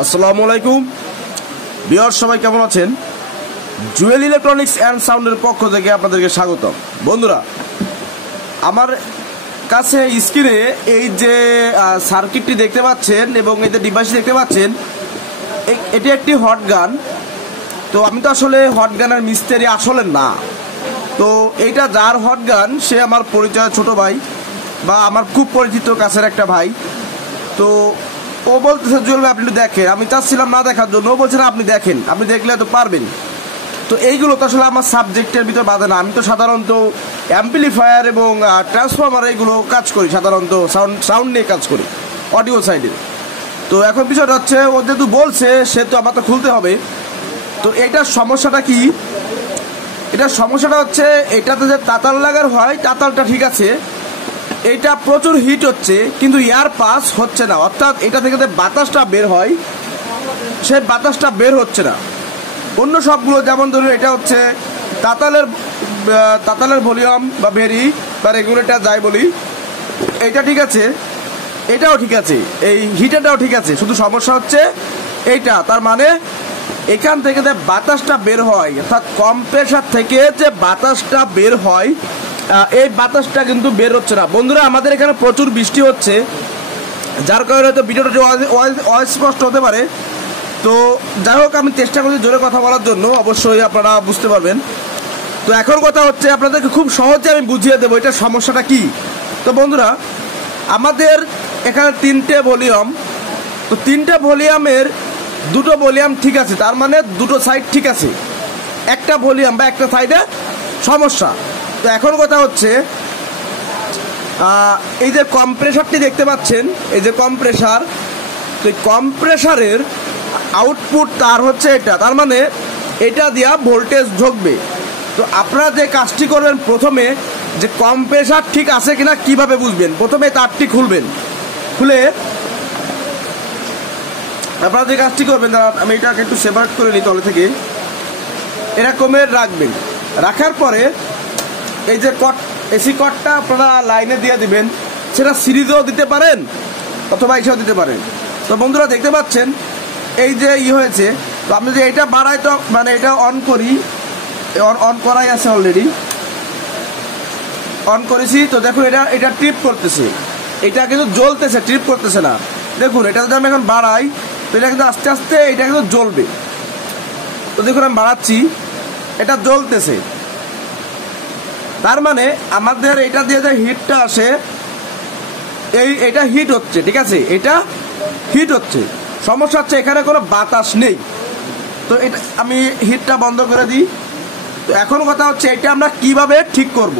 আসসালামু আলাইকুম ভিউয়ার্স, সবাই কেমন আছেন? জুয়েল ইলেকট্রনিক্স অ্যান্ড সাউন্ডের পক্ষ থেকে আপনাদেরকে স্বাগত। বন্ধুরা, আমার কাছে স্ক্রিনে এই যে সার্কিটটি দেখতে পাচ্ছেন এবং এই যে ডিভাইস দেখতে পাচ্ছেন, এটি একটি হট গান। তো আমি তো আসলে হট গানের মিস্ত্রি আসলে না। তো এইটা যার হট গান সে আমার পরিচয় ছোট ভাই বা আমার খুব পরিচিত কাছের একটা ভাই। তো ও বলতেছে জুয়েল ভাই আপনি দেখেন, আমি চাচ্ছিলাম না দেখার জন্য, ও বলছে না আপনি দেখেন, আপনি দেখলে তো পারবেন। তো এইগুলো তো আসলে আমার সাবজেক্টের ভিতর বাধে না। আমি তো সাধারণত অ্যাম্পলিফায়ার এবং ট্রান্সফর্মার এইগুলো কাজ করি, সাধারণত সাউন্ড নিয়ে কাজ করি, অডিও সাইডে। তো এখন বিষয়টা হচ্ছে ও যেহেতু বলছে সে তো আমার তো খুলতে হবে। তো এটার সমস্যাটা কি? এটার সমস্যাটা হচ্ছে এটাতে যে তাতাল লাগার হয়, তাতালটা ঠিক আছে, এটা প্রচুর হিট হচ্ছে কিন্তু এয়ার পাস হচ্ছে না। অর্থাৎ এটা থেকে যে বাতাসটা বের হয় সেই বাতাসটা বের হচ্ছে না। অন্য সবগুলো যেমন ধরুন এটা হচ্ছে তাতালের ভলিউম বা ভেরি বা রেগুলেটর যাই বলি, এইটা ঠিক আছে, এটাও ঠিক আছে, এই হিটারটাও ঠিক আছে। শুধু সমস্যা হচ্ছে এইটা, তার মানে এখান থেকে যে বাতাসটা বের হয়, অর্থাৎ কম্প্রেসার থেকে যে বাতাসটা বের হয়, এই বাতাসটা কিন্তু বের হচ্ছে না। বন্ধুরা, আমাদের এখানে প্রচুর বৃষ্টি হচ্ছে, যার কারণে হয়তো ভিডিওটা অস্পষ্ট হতে পারে। তো যাই হোক, আমি চেষ্টা করছি জোরে কথা বলার জন্য, অবশ্যই আপনারা বুঝতে পারবেন। তো এখন কথা হচ্ছে আপনাদেরকে খুব সহজে আমি বুঝিয়ে দেবো এটার সমস্যাটা কি। তো বন্ধুরা, আমাদের এখানে তিনটে ভলিউম, তো তিনটে ভলিউমের দুটো ভলিউম ঠিক আছে, তার মানে দুটো সাইড ঠিক আছে, একটা ভলিউম বা একটা সাইডে সমস্যা। তো এখন কথা হচ্ছে এই যে কম্প্রেসারটি দেখতে পাচ্ছেন, এই যে কম্প্রেসার, তো এই কম্প্রেসারের আউটপুট তার হচ্ছে এটা, তার মানে এটা দিয়া ভোল্টেজ ঢুকবে। তো আপনারা যে কাজটি করবেন, প্রথমে যে কম্প্রেসার ঠিক আছে কিনা কিভাবে বুঝবেন, প্রথমে তারটি খুলবেন, খুলে আপনারা যে কাজটি করবেন, আমি এটাকে একটু সেপারেট করে নিই তলে থেকে, এরকমে রাখবেন। রাখার পরে এই যে কট, এসি কটটা আপনারা লাইনে দিয়ে দিবেন, সেটা সিরিজেও দিতে পারেন অথবা এসেও দিতে পারেন। তো বন্ধুরা দেখতে পাচ্ছেন এই যে হয়েছে। তো আমি যদি এটা বাড়াই, তো মানে এটা অন করি, অন করাই আছে অলরেডি, অন করেছি। তো দেখুন এটা ট্রিপ করতেছে, এটা কিন্তু জ্বলতেছে, ট্রিপ করতেছে না। দেখুন এটা যদি আমি এখন বাড়াই, তো এটা কিন্তু আস্তে আস্তে এটা কিন্তু জ্বলবে। তো দেখুন আমি বাড়াচ্ছি, এটা জ্বলতেছে, তার মানে আমাদের এটা দিয়ে যে হিটটা আসে, এটা হিট হচ্ছে, ঠিক আছে, এটা হিট হচ্ছে। সমস্যা হচ্ছে এখানে কোনো বাতাস নেই। তো এটা আমি হিটটা বন্ধ করে দিই। তো এখন কথা হচ্ছে এটা আমরা কিভাবে ঠিক করব।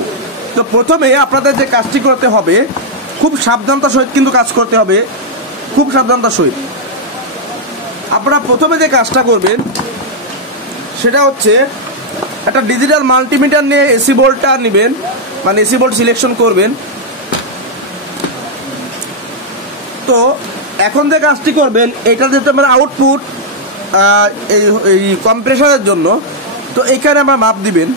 তো প্রথমে আপনাদের যে কাজটি করতে হবে, খুব সাবধানতার সহিত কিন্তু কাজ করতে হবে, খুব সাবধানতার সহিত। আপনারা প্রথমে যে কাজটা করবেন সেটা হচ্ছে একটা ডিজিটাল মাল্টিমিটার নিয়ে এসি ভোল্টটা নেবেন, মানে এসি ভোল্ট সিলেকশন করবেন। তো এখন যে কাজটি করবেন, এটা যেতে আমার আউটপুট এই কম্প্রেসারের জন্য, তো এখানে আমরা মাপ দিবেন।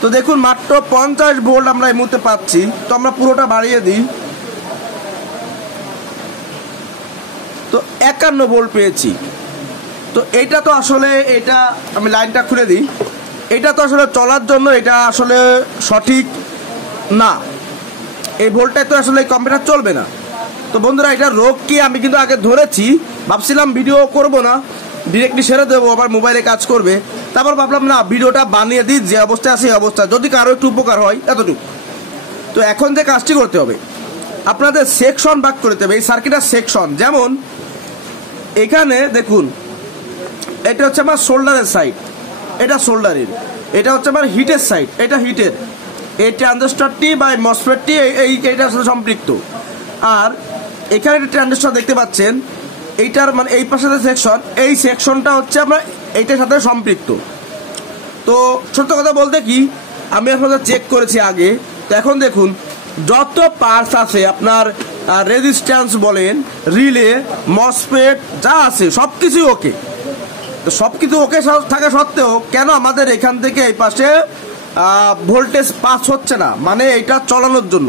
তো দেখুন মাত্র 50 ভোল্ট আমরা এই মুহূর্তে পাচ্ছি। তো আমরা পুরোটা বাড়িয়ে দিই, তো 51 ভোল্ট পেয়েছি। তো এইটা তো আসলে, এটা আমি লাইনটা খুলে দিই, এটা তো আসলে চলার জন্য এটা আসলে সঠিক না, এই ভোল্টটাই তো আসলে এই কম্পিউটার চলবে না। তো বন্ধুরা, এটা রোগ কি আমি কিন্তু আগে ধরেছি, ভাবছিলাম ভিডিও করব না, ডিরেক্টলি সেরে দেবো, আবার মোবাইলে কাজ করবে। তারপর ভাবলাম না, ভিডিওটা বানিয়ে দিই, যে অবস্থায় আছে এই অবস্থায়, যদি কারো একটু উপকার হয় এতটুকু। তো এখন যে কাজটি করতে হবে, আপনাদের সেকশন ভাগ করতে হবে, এই সার্কিটের সেকশন। যেমন এখানে দেখুন, এটা হচ্ছে আমার সোল্ডারের সাইড, এটা সোল্ডারের, এটা হচ্ছে আমার হিটের সাইড, এটা হিটের, এই ট্রানজিস্টরটি বা মসফেটটি এইটার সাথে সম্পৃক্ত। আর এখানে একটা ট্রানজিস্টর দেখতে পাচ্ছেন, এইটার মানে এই পাশে যে সেকশন, এই সেকশনটা হচ্ছে আমরা এইটার সাথে সম্পৃক্ত। তো সত্য কথা বলতে কি, আমি আপনাদের চেক করেছি আগে। তো এখন দেখুন যত পার্টস আছে, আপনার রেজিস্ট্যান্স বলেন, রিলে, মসফেট যা আছে সব কিছুই ওকে। তো সব কিছু ওকে থাকা সত্ত্বেও কেন আমাদের এখান থেকে এই পাশে ভোল্টেজ পাস হচ্ছে না, মানে এইটা চলানোর জন্য।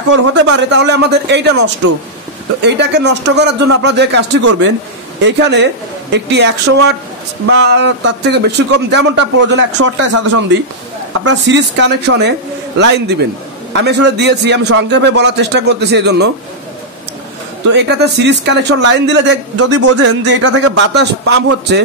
এখন হতে পারে তাহলে আমাদের এইটা নষ্ট। তো এইটাকে নষ্ট করার জন্য আপনারা যে কাজটি করবেন, এইখানে একটি 100 ওয়াট বা তার থেকে বেশি কম যেমনটা প্রয়োজন 100 ওয়াটটায় সাজেশন দিই, আপনার সিরিজ কানেকশনে লাইন দিবেন। আমি আসলে দিয়েছি, আমি সংক্ষেপে বলার চেষ্টা করতেছি এই জন্য। তো এটাতে সিরিজ কানেকশন লাইন দিলে যদি বোঝেন যে এটা থেকে বাতাস পাম্প হচ্ছে,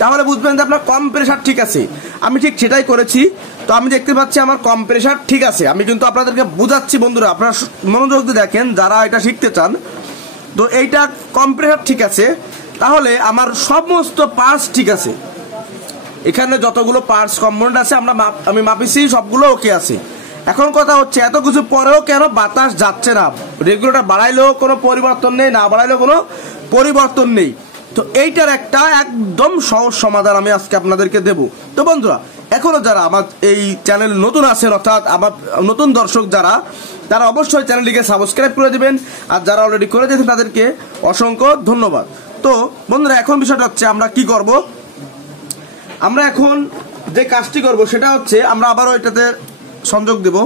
তাহলে বুঝবেন যে আপনার কম্প্রেসার ঠিক আছে। আমি ঠিক সেটাই করেছি। তো আমি দেখতে পাচ্ছি আমার কম্প্রেসার ঠিক আছে। আমি কিন্তু আপনাদেরকে বোঝাচ্ছি বন্ধুরা, আপনারা মনোযোগ দিয়ে দেখেন যারা এটা শিখতে চান। তো এইটা কম্প্রেসার ঠিক আছে, তাহলে আমার সমস্ত পার্টস ঠিক আছে। এখানে যতগুলো পার্টস কম্পোনেন্ট আছে আমি মাপিছি, সবগুলো ওকে আছে। এখন কথা হচ্ছে এত কিছু পরেও কেন বাতাস যাচ্ছে না? রেগুলেটর বাড়াইলেও কোনো পরিবর্তন নেই, না বাড়াইলেও কোনো পরিবর্তন নেই। তো এইটার একটা একদম সহজ সমাধান আমি আজকে আপনাদেরকে দেব। তো বন্ধুরা, এখনো যারা আমার এই চ্যানেল নতুন আছেন, অর্থাৎ আমার নতুন দর্শক যারা, তারা অবশ্যই চ্যানেলটিকে সাবস্ক্রাইব করে দিবেন। আর যারা অলরেডি করে দিয়েছেন তাদেরকে অসংখ্য ধন্যবাদ। তো বন্ধুরা, এখন বিষয়টা হচ্ছে আমরা কি করব, আমরা এখন যে কাজটি করব সেটা হচ্ছে আমরা আবারও এটাতে সংযোগ দেব।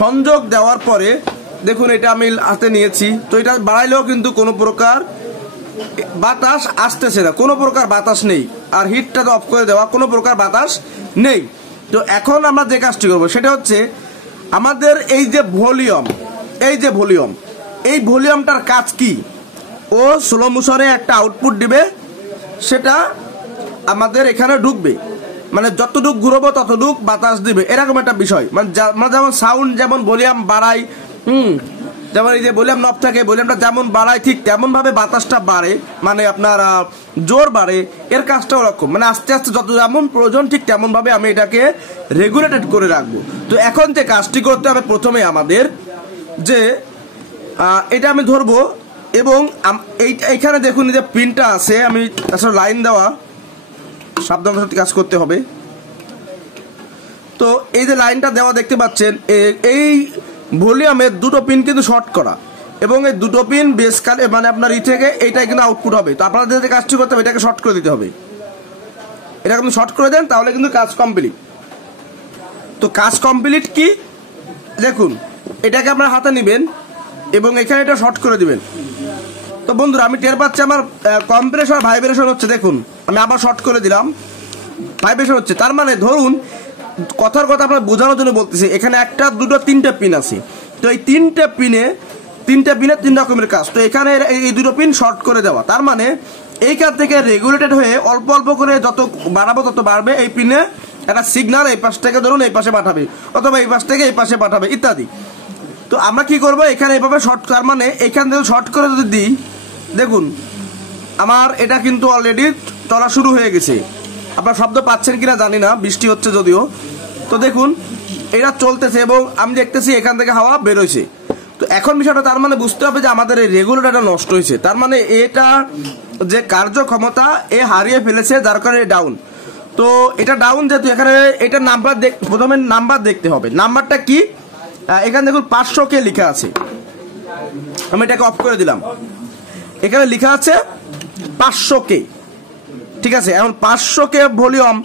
সংযোগ দেওয়ার পরে দেখুন এটা আমি হাতে নিয়েছি। তো এটা বাড়াইলেও কিন্তু কোনো প্রকার বাতাস আসতেছে না, কোনো প্রকার বাতাস নেই। আর হিটটা তো অফ করে দেওয়া, কোনো প্রকার বাতাস নেই। তো এখন আমরা যে কাজটি করব সেটা হচ্ছে আমাদের এই যে ভলিউম, এই ভলিউমটার কাজ কি? ও স্লো মোশনে একটা আউটপুট দিবে, সেটা আমাদের এখানে ঢুকবে, মানে যতটুক ঘুরবো ততটুক বাতাস দিবে, এরকম একটা বিষয়। মানে যেমন সাউন্ড যেমন ভলিউম বাড়াই, যেমন এই যে ভলিউম নব থাকে, ভলিউমটা যেমন বাড়ায় ঠিক তেমন ভাবে বাতাসটা বাড়ে, মানে আপনার জোর বাড়ে। এর কাজটা ওরকম, মানে আস্তে আস্তে যত যেমন প্রয়োজন ঠিক তেমন ভাবে আমি এটাকে রেগুলেটেড করে রাখবো। তো এখন যে কাজটি করতে হবে, প্রথমে আমাদের যে এটা আমি ধরবো এবং এইখানে দেখুন যে পিনটা আছে, আমি আসলে লাইন দেওয়া সাবধানের সাথে কাজ করতে হবে। তো এই যে লাইনটা দেওয়া দেখতে পাচ্ছেন, এই ভলিউমের দুটো পিন কিন্তু শর্ট করা, এবং এই দুটো পিন বেস কালে মানে আপনার থেকে এইটাই কিন্তু আউটপুট হবে। তো আপনাদের যে কাজটি করতে হবে এটাকে শর্ট করে দিতে হবে। এটা কিন্তু শর্ট করে দেন, তাহলে কিন্তু কাজ কমপ্লিট। তো কাজ কমপ্লিট কি দেখুন, এটাকে আপনার হাতে নেবেন এবং এখানে এটা শর্ট করে দিবেন। তো বন্ধুরা, আমি টের পাচ্ছি আমার কম্প্রেসর ভাইব্রেশন হচ্ছে। দেখুন আমি আবার শর্ট করে দিলাম, ভাইব্রেশন হচ্ছে। তার মানে ধরুন, কথার কথা আপনার বোঝানোর জন্য বলতেছি, এখানে একটা দুটো তিনটে পিন আছে। তো এই তিনটে পিনে তিন রকমের কাজ। তো এখানে এই দুটো পিন শর্ট করে দেওয়া, তার মানে এইখান থেকে রেগুলেটেড হয়ে অল্প অল্প করে যত বাড়াবো তত বাড়বে। এই পিনে একটা সিগন্যাল এই পাশ থেকে ধরুন এই পাশে পাঠাবে, অথবা এই পাশ থেকে এই পাশে পাঠাবে ইত্যাদি। তো আমরা কি করব, এখানে এভাবে শর্ট, তার মানে এখান থেকে শর্ট করে যদি দিই, দেখুন আমার এটা কিন্তু অলরেডি চলা শুরু হয়ে গেছে। আপনারা শব্দ পাচ্ছেন কিনা জানি না, বৃষ্টি হচ্ছে যদিও। তো দেখুন এটা চলতেছে এবং আমি দেখতেছি এখান থেকে হাওয়া বেরোইছে। তো এখন বিষয়টা তার মানে বুঝতে হবে যে আমাদের এই রেগুলেটরটা নষ্ট হয়েছে, তার মানে এটা যে কার্যক্ষমতা এ হারিয়ে ফেলেছে, যার কারণে ডাউন। তো এটা ডাউন যেহেতু, এখানে এটা নাম্বার প্রথমে নাম্বার দেখতে হবে। নাম্বারটা কি, এখানে দেখুন 500K লেখা আছে। আমি এটাকে অফ করে দিলাম, এখানে লেখা আছে 500K, ঠিক আছে। এখন 500K ভলিউম,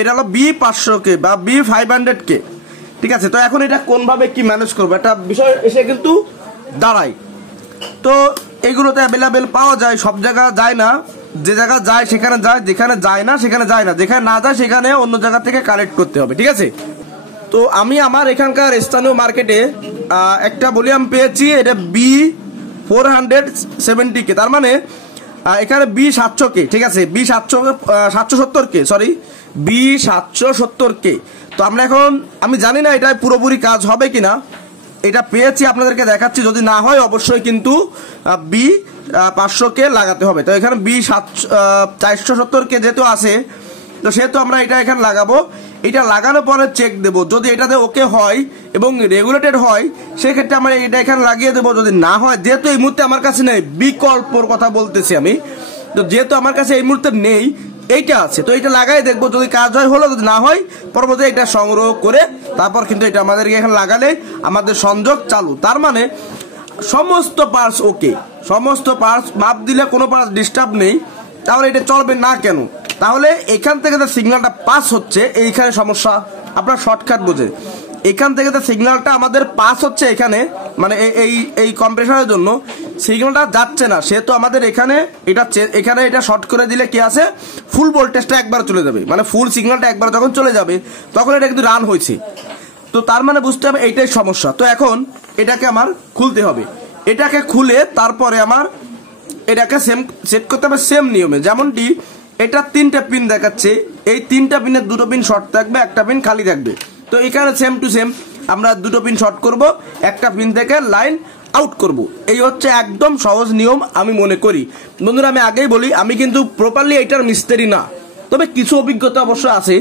এটা হলো B500K বা B500K, ঠিক আছে। তো এখন এটা কোনভাবে কি ম্যানেজ করবো একটা বিষয় এসে কিন্তু দাঁড়ায়। তো এগুলোতে অ্যাভেলেবেল পাওয়া যায়, সব জায়গা যায় না, যে জায়গা যায় সেখানে যায়, যেখানে যায় না সেখানে যায় না, যেখানে না যায় সেখানে অন্য জায়গা থেকে কালেক্ট করতে হবে, ঠিক আছে। তো আমি আমার এখানকার স্থানীয় মার্কেটে একটা ভলিউম পেয়েছি, এটা B470K, তার মানে এখানে B700K, ঠিক আছে, B770K, সরি B770K। তো আমরা এখন, আমি জানি না এটা পুরোপুরি কাজ হবে কিনা, এটা পেয়েছি আপনাদেরকে দেখাচ্ছি। যদি না হয় অবশ্যই কিন্তু B500K লাগাতে হবে। তো এখানে B470K যেহেতু আছে, তো সেহেতু আমরা এটা এখানে লাগাবো। এটা লাগানোর পরে চেক দেব, যদি এটাতে ওকে হয় এবং রেগুলেটেড হয় সেক্ষেত্রে আমরা এটা এখানে লাগিয়ে দেবো। যদি না হয়, যেহেতু এই মুহূর্তে আমার কাছে নেই, বিকল্পর কথা বলতেছি আমি, তো যেহেতু আমার কাছে এই মুহূর্তে নেই, এইটা আছে, তো এটা লাগাই দেখবো, যদি কাজ হয় হলো, যদি না হয় পরবর্তী এটা সংগ্রহ করে তারপর কিন্তু এটা আমাদেরকে এখানে লাগালে আমাদের সংযোগ চালু। তার মানে সমস্ত পার্টস ওকে, সমস্ত পার্টস মাপ দিলে কোনো পার্টস ডিস্টার্ব নেই। তাহলে এটা চলবে না কেন? তাহলে এখান থেকে যে সিগন্যালটা পাস হচ্ছে এইখানে সমস্যা, আপনার শর্টকাট বোঝে। এখান থেকে যে সিগন্যালটা আমাদের পাস হচ্ছে এখানে, মানে এই এই কম্প্রেসরের জন্য সিগন্যালটা যাচ্ছে না, সেহেতু আমাদের এখানে এটা শর্ট করে দিলে কি আছে, ফুল ভোল্টেজটা একবার চলে যাবে, মানে ফুল সিগন্যালটা একবার যখন চলে যাবে তখন এটা কিন্তু রান হয়েছে। তো তার মানে বুঝতে হবে এইটাই সমস্যা। তো এখন এটাকে আমার খুলতে হবে, এটাকে খুলে তারপরে আমার এটাকে সেট করতে হবে সেম নিয়মে। যেমনটি এটা 3টা পিন দেখাচ্ছে, এই 3টা পিনের 2টো পিন শর্ট থাকবে, একটা পিন খালি থাকবে। তো এখানে সেম টু সেম আমরা 2টো পিন শর্ট করব, একটা পিন থেকে লাইন আউট করব। এই হচ্ছে একদম সহজ নিয়ম আমি মনে করি। বন্ধুরা আমি আগেই বলি, আমি কিন্তু প্রপারলি এটার মিস্ত্রি না, তবে কিছু অভিজ্ঞতা অবশ্য আছে,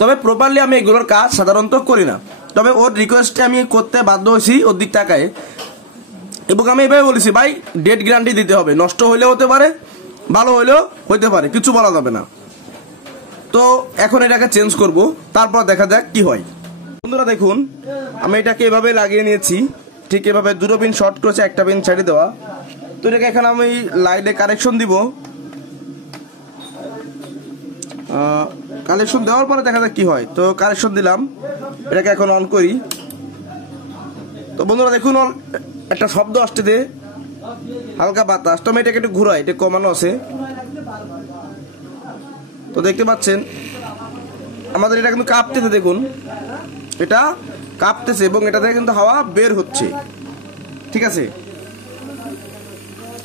তবে প্রপারলি আমি এগুলোর কাজ সাধারণত করি না। তবে ওর রিকোয়েস্টে আমি করতে বাধ্য হয়েছি ওর দিক টাকায়, এবং আমি এভাবে বলেছি ভাই ডেট গ্যারান্টি দিতে হবে, নষ্ট হইলেও হতে পারে, ভালো হইলেও হইতে পারে, কিছু বলা যাবে না। তো এখন এটাকে চেঞ্জ করব, তারপর দেখা যাক কি হয়। বন্ধুরা দেখুন আমি এটাকে এভাবে লাগিয়ে নিয়েছি, ঠিক এভাবে 2টো পিন শর্ট করেছে, একটা পিন ছেড়ে দেওয়া। তো এটাকে এখন আমি লাইনে কানেকশন দিব, কানেকশন দেওয়ার পরে দেখা যাক কি হয়। তো কানেকশন দিলাম, এটাকে এখন অন করি। তো বন্ধুরা দেখুন একটা শব্দ আসছে, হালকা বাতাস। তো আমি এটাকে একটু ঘুরাই, এটা কমানো আছে। তো দেখতে পাচ্ছেন আমাদের এটা কিন্তু কাঁপতেছে, দেখুন এটা কাঁপতেছে এবং এটা থেকে কিন্তু হাওয়া বের হচ্ছে, ঠিক আছে।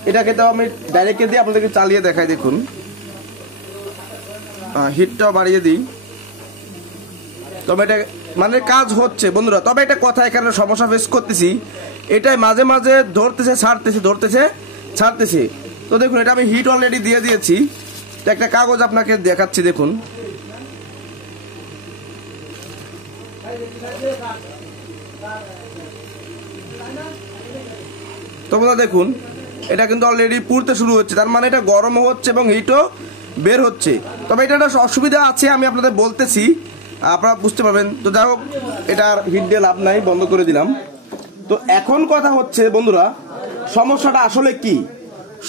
এটাকে তো আমি ডাইরেক্ট দিয়ে আপনাদেরকে চালিয়ে দেখাই, দেখুন হিটটাও বাড়িয়ে দিই। তবে এটা মানে কাজ হচ্ছে বন্ধুরা। তবে একটা কথা, এখানে সমস্যা ফেস করতেছি, এটাই মাঝে মাঝে ধরতেছে ছাড়তেছে। তো দেখুন এটা আমি হিট অলরেডি দিয়ে দিয়েছি। তো একটা কাগজ আপনাকে দেখাচ্ছি, দেখুন তো বন্ধুরা দেখুন এটা কিন্তু অলরেডি পুড়তে শুরু হচ্ছে, তার মানে এটা গরম হচ্ছে এবং হিটও বের হচ্ছে। তবে এটা একটা অসুবিধা আছে, আমি আপনাদের বলতেছি, আপনারা বুঝতে পারবেন। তো যাই হোক এটার হিট দিয়ে লাভ নাই, বন্ধ করে দিলাম। তো এখন কথা হচ্ছে বন্ধুরা, সমস্যাটা আসলে কি?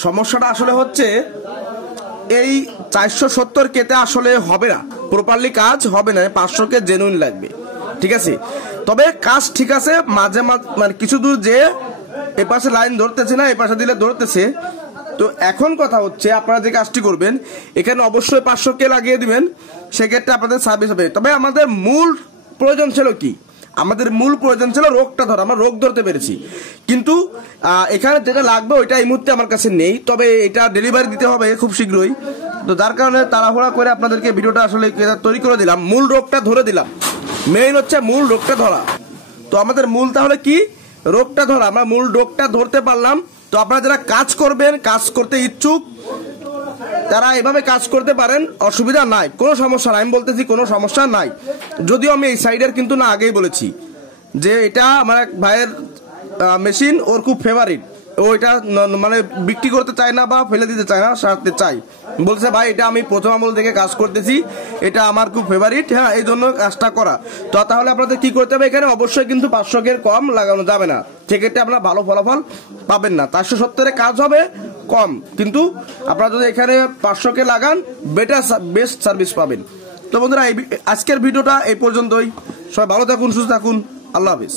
সমস্যাটা আসলে হচ্ছে এই 470 কেতে আসলে হবে না, প্রপারলি কাজ হবে না, 500 কে জেনুইন লাগবে, ঠিক আছে। তবে কাজ ঠিক আছে, মাঝে মাঝে মানে কিছু দূর যে এ পাশে লাইন ধরতেছে না, এ পাশে দিলে ধরতেছে। তো এখন কথা হচ্ছে আপনারা যে কাজটি করবেন, এখানে অবশ্যই 500 কে লাগিয়ে দিবেন, সেক্ষেত্রে আপনাদের সার্ভিস হবে। তবে আমাদের মূল প্রয়োজন ছিল কি? আমাদের মূল প্রয়োজন ছিল রোগটা ধরা, আমরা রোগ ধরতে পেরেছি। কিন্তু এখানে যেটা লাগবে ওইটা এই মুহূর্তে আমার কাছে নেই, তবে এটা ডেলিভারি দিতে হবে খুব শীঘ্রই। তো যার কারণে তাড়াহুড়া করে আপনাদেরকে ভিডিওটা আসলে তৈরি করে দিলাম, মূল রোগটা ধরে দিলাম। মেইন হচ্ছে মূল রোগটা ধরা। তো আমাদের মূল তাহলে কি? রোগটা ধরা। আমরা মূল রোগটা ধরতে পারলাম। তো আপনারা যারা কাজ করবেন, কাজ করতে ইচ্ছুক, তারা এভাবে কাজ করতে পারেন, অসুবিধা নাই, কোনো সমস্যা নাই। আমি বলতেছি কোনো সমস্যা নাই, যদিও আমি এই সাইডের কিন্তু না আগেই বলেছি যে এটা আমার এক ভাইয়ের মেশিন, ওর খুব ফেভারিট। ও এটা মানে বিক্রি করতে চায় না বা ফেলে দিতে চায় না, সারতে চাই। বলছে ভাই এটা আমি প্রথম আমল থেকে কাজ করতেছি, এটা আমার খুব ফেভারিট, হ্যাঁ এই জন্য কাজটা করা। তো তাহলে আপনাদের কি করতে হবে? এখানে অবশ্যই কিন্তু 500 এর কম লাগানো যাবে না, সেক্ষেত্রে আপনারা ভালো ফলাফল পাবেন না। 470 কাজ হবে কম, কিন্তু আপনারা যদি এখানে 500 কে লাগান বেস্ট সার্ভিস পাবেন। তো বন্ধুরা আজকের ভিডিওটা এই পর্যন্তই। সবাই ভালো থাকুন, সুস্থ থাকুন, আল্লাহ হাফিজ।